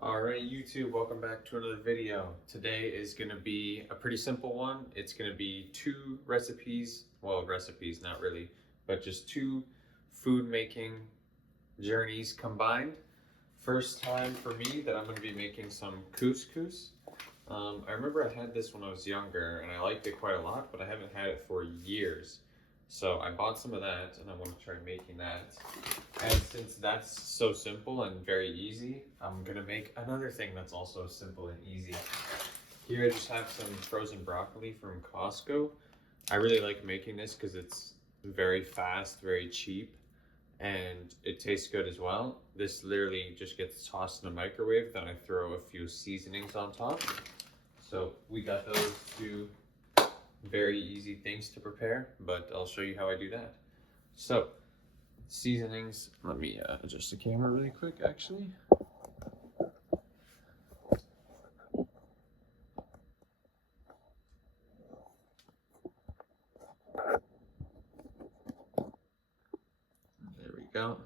Alright YouTube, welcome back to another video. Today is going to be a pretty simple one. It's going to be two recipes, well recipes not really, but just two food making journeys combined. First time for me that I'm going to be making some couscous. I remember I had this when I was younger and I liked it quite a lot, but I haven't had it for years. So I bought some of that and I want to try making that. And since that's so simple and very easy, I'm gonna make another thing that's also simple and easy. Here I just have some frozen broccoli from Costco. I really like making this because it's very fast, very cheap, and it tastes good as well. This literally just gets tossed in the microwave, then I throw a few seasonings on top. So we got those two very easy things to prepare, but I'll show you how I do that. So seasonings, let me adjust the camera really quick actually. There we go.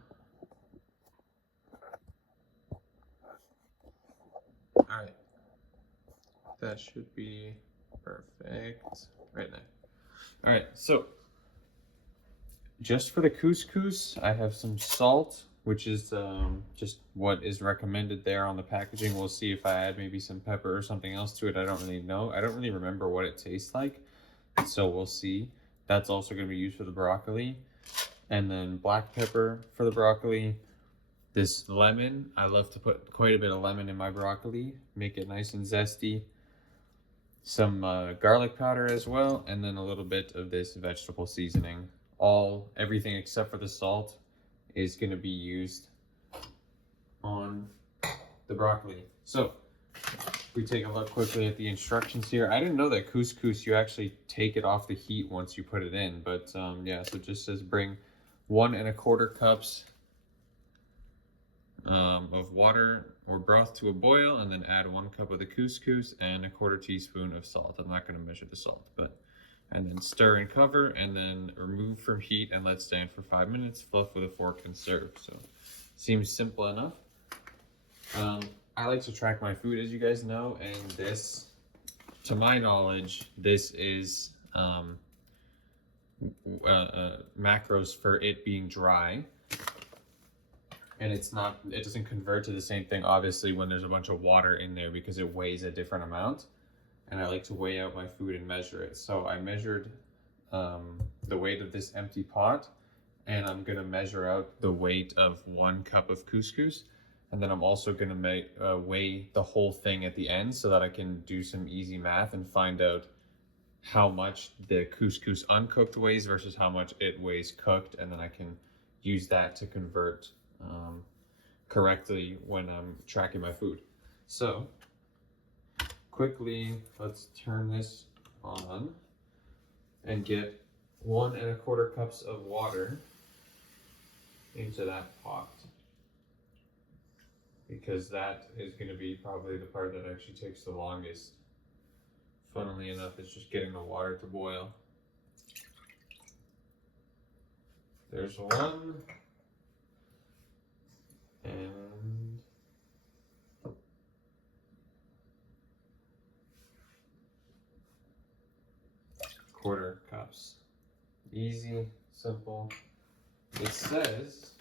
Alright, that should be perfect right there. Alright, so just for the couscous, I have some salt, which is just what is recommended there on the packaging. We'll see if I add maybe some pepper or something else to it. I don't really know. I don't really remember what it tastes like, so we'll see. That's also going to be used for the broccoli. And then black pepper for the broccoli. This lemon, I love to put quite a bit of lemon in my broccoli, make it nice and zesty. Some garlic powder as well, and then a little bit of this vegetable seasoning. Everything except for the salt is going to be used on the broccoli. So we take a look quickly at the instructions here. I didn't know that couscous, you actually take it off the heat once you put it in, but yeah, so it just says bring 1 1/4 cups of water or broth to a boil, and then add 1 cup of the couscous and 1/4 teaspoon of salt. I'm not going to measure the salt, and then stir and cover, and then remove from heat and let stand for 5 minutes. Fluff with a fork and serve. So seems simple enough. I like to track my food, as you guys know, and this, to my knowledge, this is macros for it being dry. And it doesn't convert to the same thing, obviously, when there's a bunch of water in there, because it weighs a different amount. And I like to weigh out my food and measure it. So I measured the weight of this empty pot, and I'm gonna measure out the weight of 1 cup of couscous. And then I'm also gonna weigh the whole thing at the end so that I can do some easy math and find out how much the couscous uncooked weighs versus how much it weighs cooked. And then I can use that to convert correctly when I'm tracking my food. So quickly, let's turn this on and get 1 1/4 cups of water into that pot, because that is going to be probably the part that actually takes the longest. Funnily enough, it's just getting the water to boil. There's 1. And 1/4 cups. Easy, simple. It says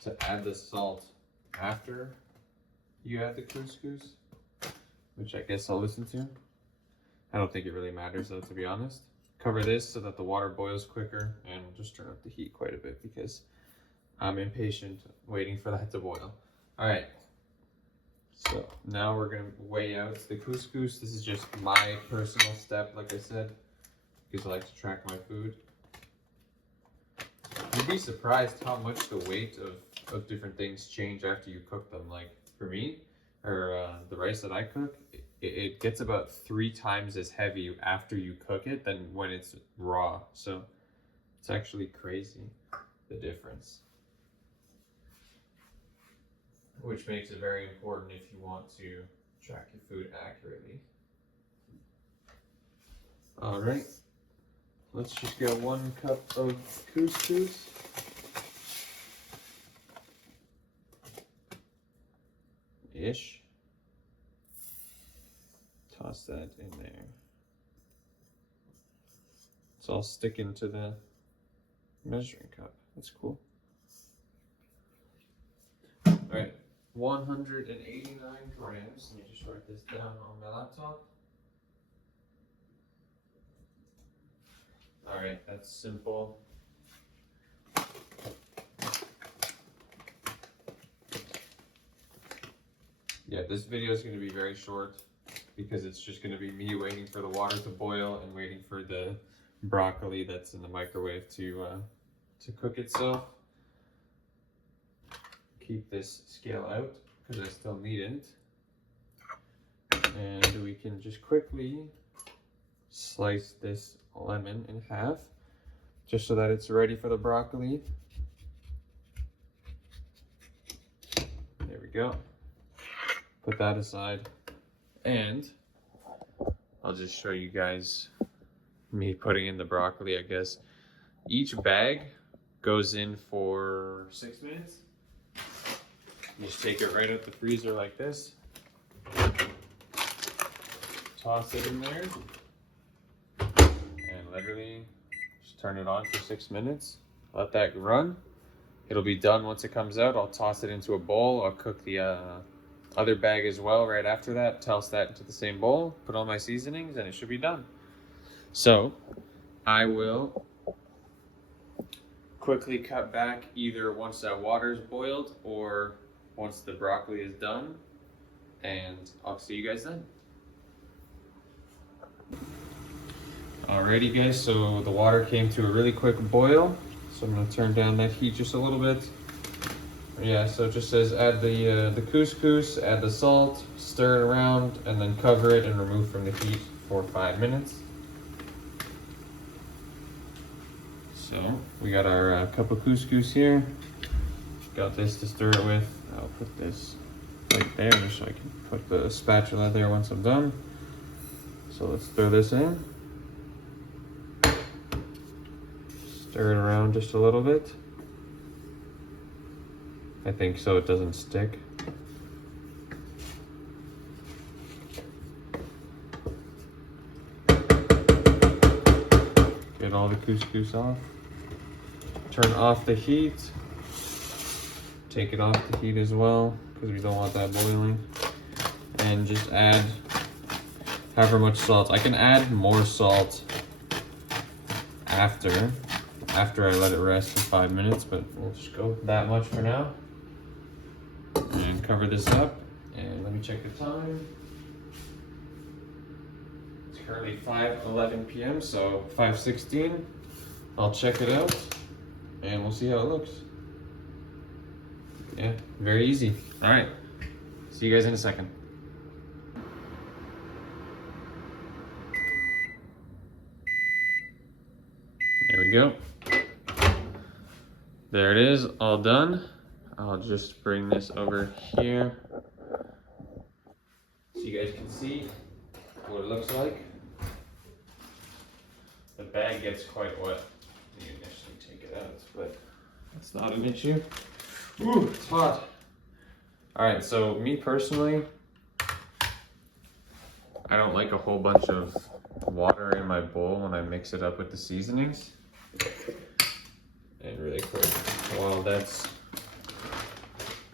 to add the salt after you add the couscous, which I guess I'll listen to. I don't think it really matters though, to be honest. Cover this so that the water boils quicker, and we'll just turn up the heat quite a bit because I'm impatient waiting for that to boil. All right, so now we're gonna weigh out the couscous. This is just my personal step, like I said, because I like to track my food. You'd be surprised how much the weight of different things change after you cook them. Like for me, or the rice that I cook, it gets about 3 times as heavy after you cook it than when it's raw. So it's actually crazy, the difference. Which makes it very important if you want to track your food accurately. All right, let's just get 1 cup of couscous. ish. Toss that in there. It's all sticking to the measuring cup. That's cool. All right, 189 grams. Let me just write this down on my laptop. All right, that's simple. Yeah, this video is going to be very short because it's just going to be me waiting for the water to boil and waiting for the broccoli that's in the microwave to cook itself. Keep this scale out because I still need it. And we can just quickly slice this lemon in half just so that it's ready for the broccoli. There we go. Put that aside, and I'll just show you guys me putting in the broccoli, I guess. Each bag goes in for 6 minutes. You just take it right out the freezer like this. Toss it in there. And literally just turn it on for 6 minutes. Let that run. It'll be done once it comes out. I'll toss it into a bowl. I'll cook the other bag as well right after that. Toss that into the same bowl. Put all my seasonings and it should be done. So I will quickly cut back either once that water is boiled or once the broccoli is done. And I'll see you guys then. Alrighty guys, so the water came to a really quick boil. So I'm going to turn down that heat just a little bit. Yeah, so it just says add the couscous, add the salt, stir it around, and then cover it and remove from the heat for 5 minutes. So we got our cup of couscous here. Got this to stir it with. I'll put this right there just so I can put the spatula there once I'm done. So let's throw this in. Stir it around just a little bit. I think so it doesn't stick. Get all the couscous off. Turn off the heat. Take it off the heat as well because we don't want that boiling. And just add however much salt. I can add more salt after I let it rest for 5 minutes, but we'll just go with that much for now. And cover this up, and let me check the time. It's currently 5:11 p.m., so 5:16. I'll check it out, and we'll see how it looks. Yeah, very easy. All right, see you guys in a second. There we go. There it is, all done. I'll just bring this over here so you guys can see what it looks like. The bag gets quite wet. You initially take it out, but that's not an issue. Ooh, it's hot. All right, so me personally, I don't like a whole bunch of water in my bowl when I mix it up with the seasonings. And really quick, while that's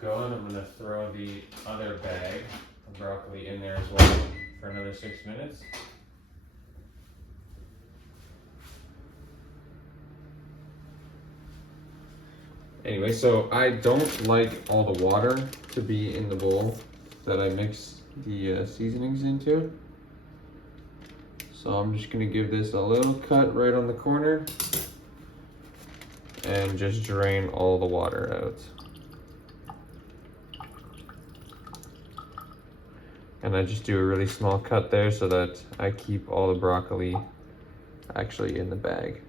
going, I'm gonna throw the other bag of broccoli in there as well for another 6 minutes. Anyway, so I don't like all the water to be in the bowl that I mix the seasonings into. So I'm just gonna give this a little cut right on the corner and just drain all the water out. And I just do a really small cut there so that I keep all the broccoli actually in the bag.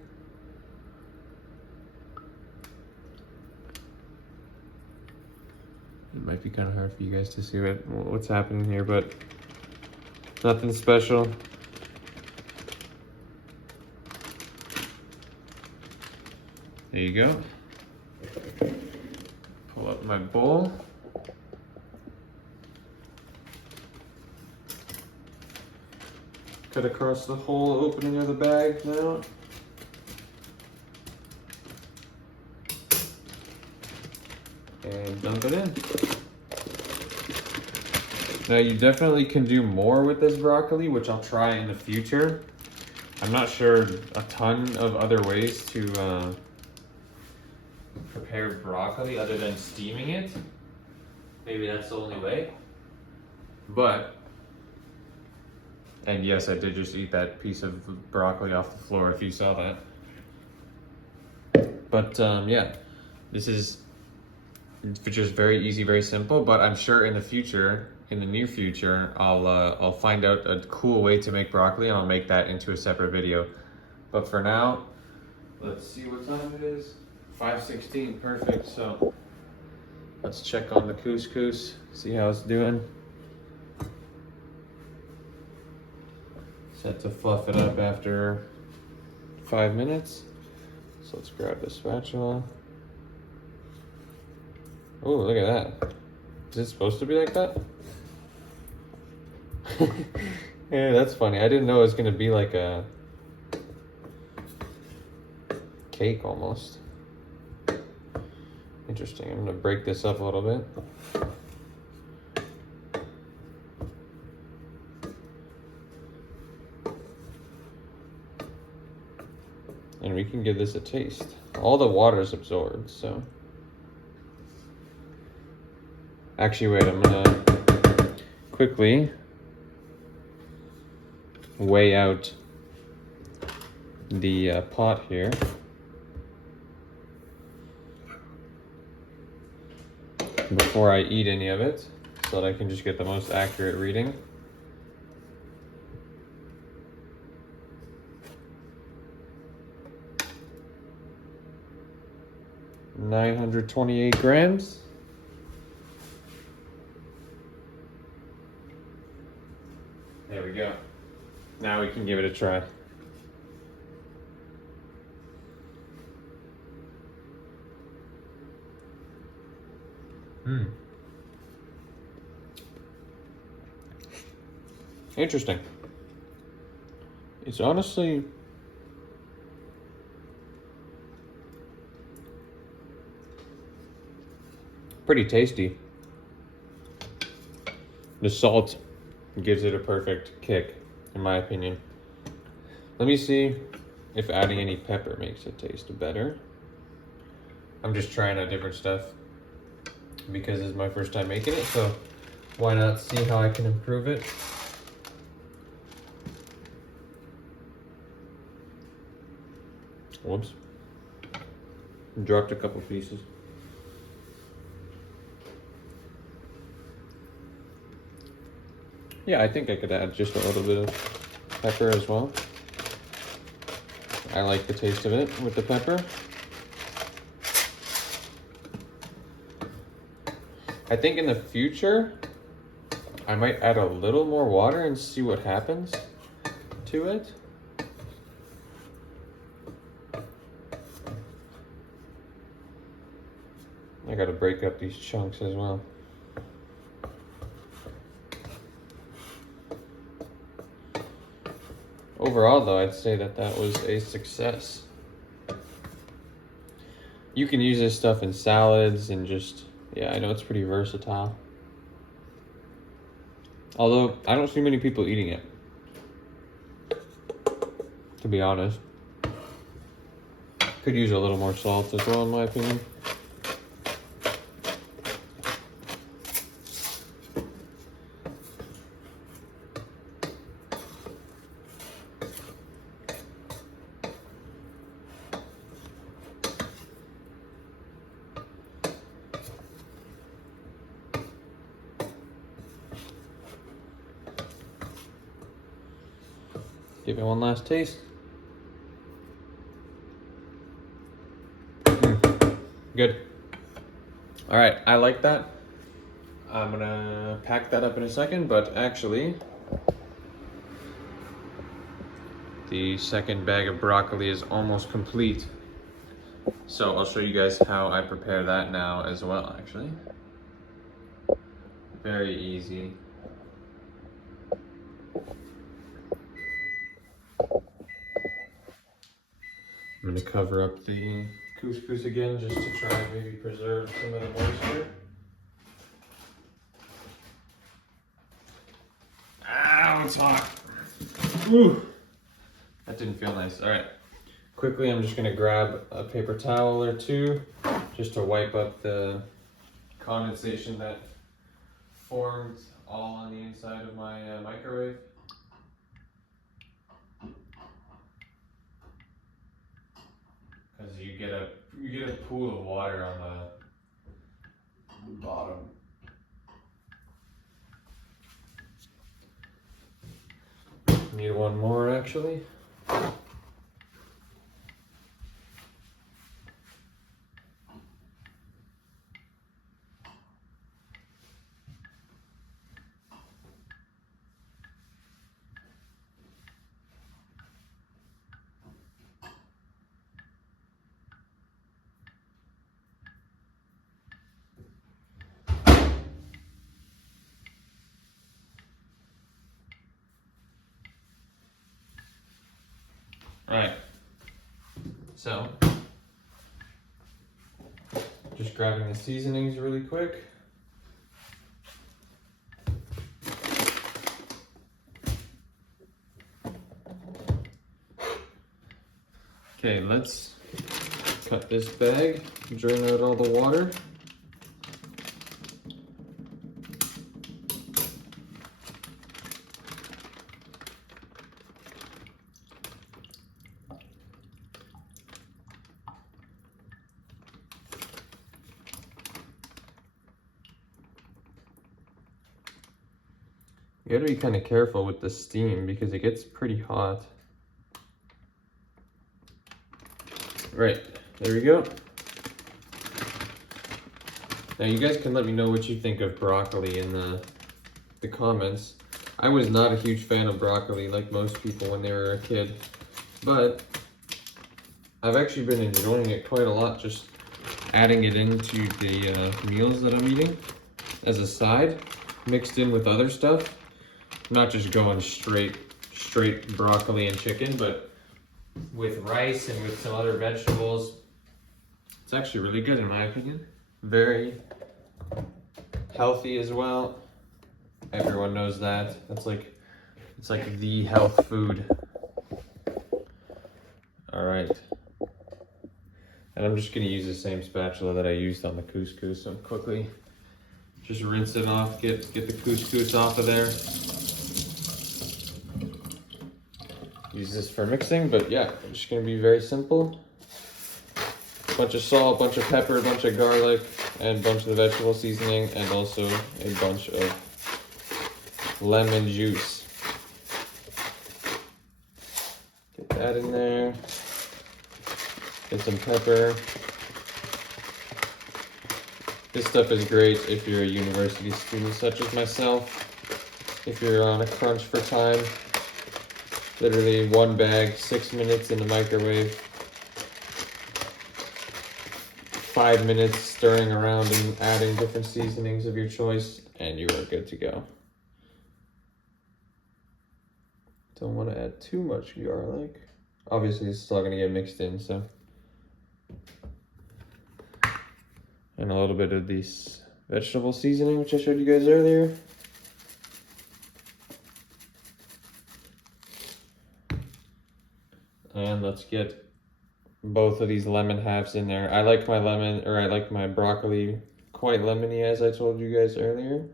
It might be kind of hard for you guys to see what's happening here, but nothing special. There you go. Pull up my bowl. cut across the whole opening of the bag now. And dump it in. Now you definitely can do more with this broccoli, which I'll try in the future. I'm not sure a ton of other ways to prepare broccoli other than steaming it. Maybe that's the only way. But, and yes, I did just eat that piece of broccoli off the floor if you saw that. But yeah, this is just very easy, very simple, but I'm sure in the future, in the near future, I'll find out a cool way to make broccoli and I'll make that into a separate video. But for now, let's see what time it is. 5:16, perfect. So let's check on the couscous, see how it's doing. Set to fluff it up after 5 minutes. So let's grab the spatula. Oh, look at that. Is it supposed to be like that? Yeah, that's funny. I didn't know it was gonna be like a cake almost. Interesting. I'm gonna break this up a little bit. And we can give this a taste. All the water is absorbed, so. Actually, wait, I'm gonna quickly weigh out the pot here. Before I eat any of it, so that I can just get the most accurate reading. $928 grams. There we go. Now we can give it a try. Interesting. It's honestly pretty tasty. The salt gives it a perfect kick, in my opinion. Let me see if adding any pepper makes it taste better. I'm just trying out different stuff because this is my first time making it, so why not see how I can improve it? Whoops. Dropped a couple pieces. Yeah, I think I could add just a little bit of pepper as well. I like the taste of it with the pepper. I think in the future, I might add a little more water and see what happens to it. I gotta break up these chunks as well. Overall though, I'd say that that was a success. You can use this stuff in salads and just, yeah, I know it's pretty versatile. Although, I don't see many people eating it, to be honest. Could use a little more salt as well, in my opinion. Give it one last taste. Good. All right, I like that. I'm gonna pack that up in a second, but actually, the second bag of broccoli is almost complete. So I'll show you guys how I prepare that now as well, actually. Very easy. I'm gonna cover up the couscous again just to try and maybe preserve some of the moisture. Ow, it's hot. Ooh, that didn't feel nice. All right, quickly I'm just gonna grab a paper towel or two just to wipe up the condensation that formed all on the inside of my microwave. Because you get a pool of water on the bottom. Need one more actually. Alright, so just grabbing the seasonings really quick. Okay, let's cut this bag, drain out all the water. You gotta be kind of careful with the steam because it gets pretty hot. Right, there we go. Now you guys can let me know what you think of broccoli in the comments. I was not a huge fan of broccoli like most people when they were a kid, but I've actually been enjoying it quite a lot, just adding it into the meals that I'm eating as a side, mixed in with other stuff. Not just going straight broccoli and chicken, but with rice and with some other vegetables. It's actually really good in my opinion. Very healthy as well. Everyone knows that. It's like the health food. All right. And I'm just gonna use the same spatula that I used on the couscous. So quickly, just rinse it off, get the couscous off of there. Use this for mixing, but yeah, it's just gonna be very simple. Bunch of salt, bunch of pepper, bunch of garlic, and bunch of the vegetable seasoning, and also a bunch of lemon juice. Get that in there. Get some pepper. This stuff is great if you're a university student such as myself. If you're on a crunch for time. Literally one bag, 6 minutes in the microwave. 5 minutes stirring around and adding different seasonings of your choice, and you are good to go. Don't want to add too much garlic. Obviously, it's still going to get mixed in, so. And a little bit of this vegetable seasoning, which I showed you guys earlier. And let's get both of these lemon halves in there. I like my broccoli quite lemony, as I told you guys earlier.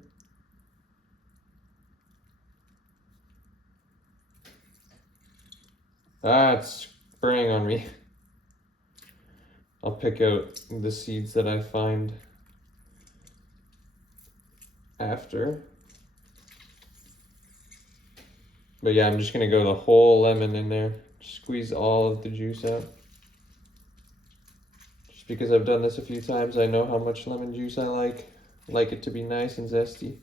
Ah, it's spraying on me. I'll pick out the seeds that I find after. But yeah, I'm just gonna go the whole lemon in there. Squeeze all of the juice out. Just because I've done this a few times, I know how much lemon juice I like. Like it to be nice and zesty.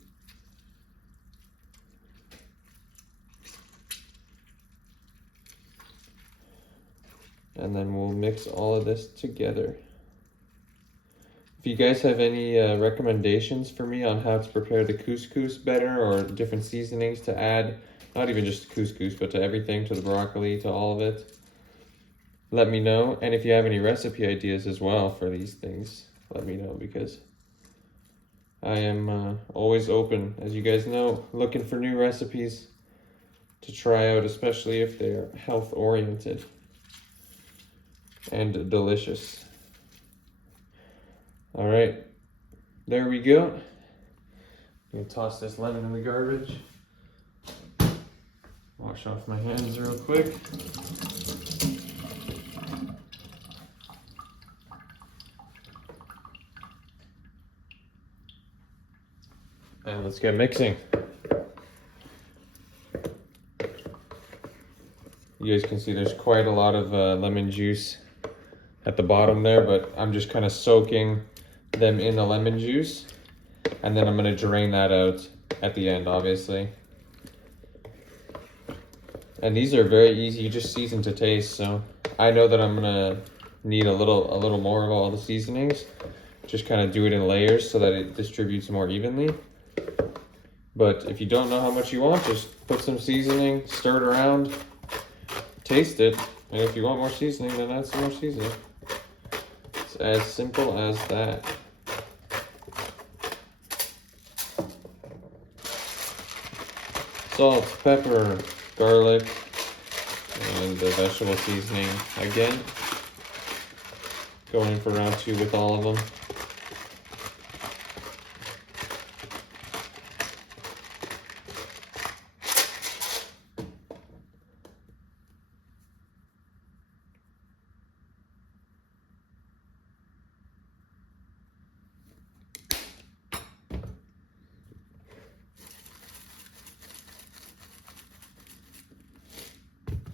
And then we'll mix all of this together. If you guys have any recommendations for me on how to prepare the couscous better, or different seasonings to add, not even just couscous, but to everything, to the broccoli, to all of it, let me know. And if you have any recipe ideas as well for these things, let me know, because I am always open, as you guys know, looking for new recipes to try out, especially if they're health oriented and delicious. All right, there we go. I'm gonna toss this lemon in the garbage. Wash off my hands real quick. And let's get mixing. You guys can see there's quite a lot of lemon juice at the bottom there, but I'm just kind of soaking them in the lemon juice, and then I'm going to drain that out at the end, obviously. And these are very easy, you just season to taste, so I know that I'm going to need a little more of all the seasonings. Just kind of do it in layers so that it distributes more evenly. But if you don't know how much you want, just put some seasoning, stir it around, taste it, and if you want more seasoning, then add some more seasoning. It's as simple as that. Salt, pepper, garlic, and the vegetable seasoning again. Going in for round 2 with all of them.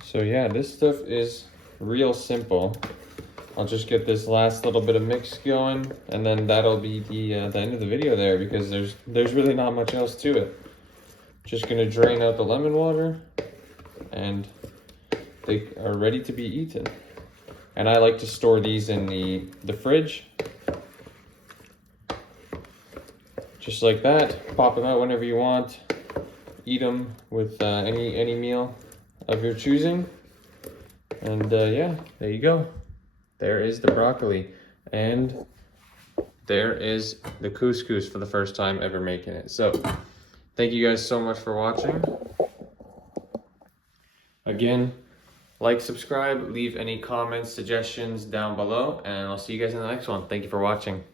So yeah, this stuff is real simple. I'll just get this last little bit of mix going, and then that'll be the end of the video there, because there's really not much else to it. Just gonna drain out the lemon water, and they are ready to be eaten. And I like to store these in the fridge, just like that. Pop them out whenever you want. Eat them with any meal of your choosing. And yeah, there you go. There is the broccoli, and there is the couscous for the first time ever making it. So thank you guys so much for watching. Again, like, subscribe, leave any comments, suggestions down below, and I'll see you guys in the next one. Thank you for watching.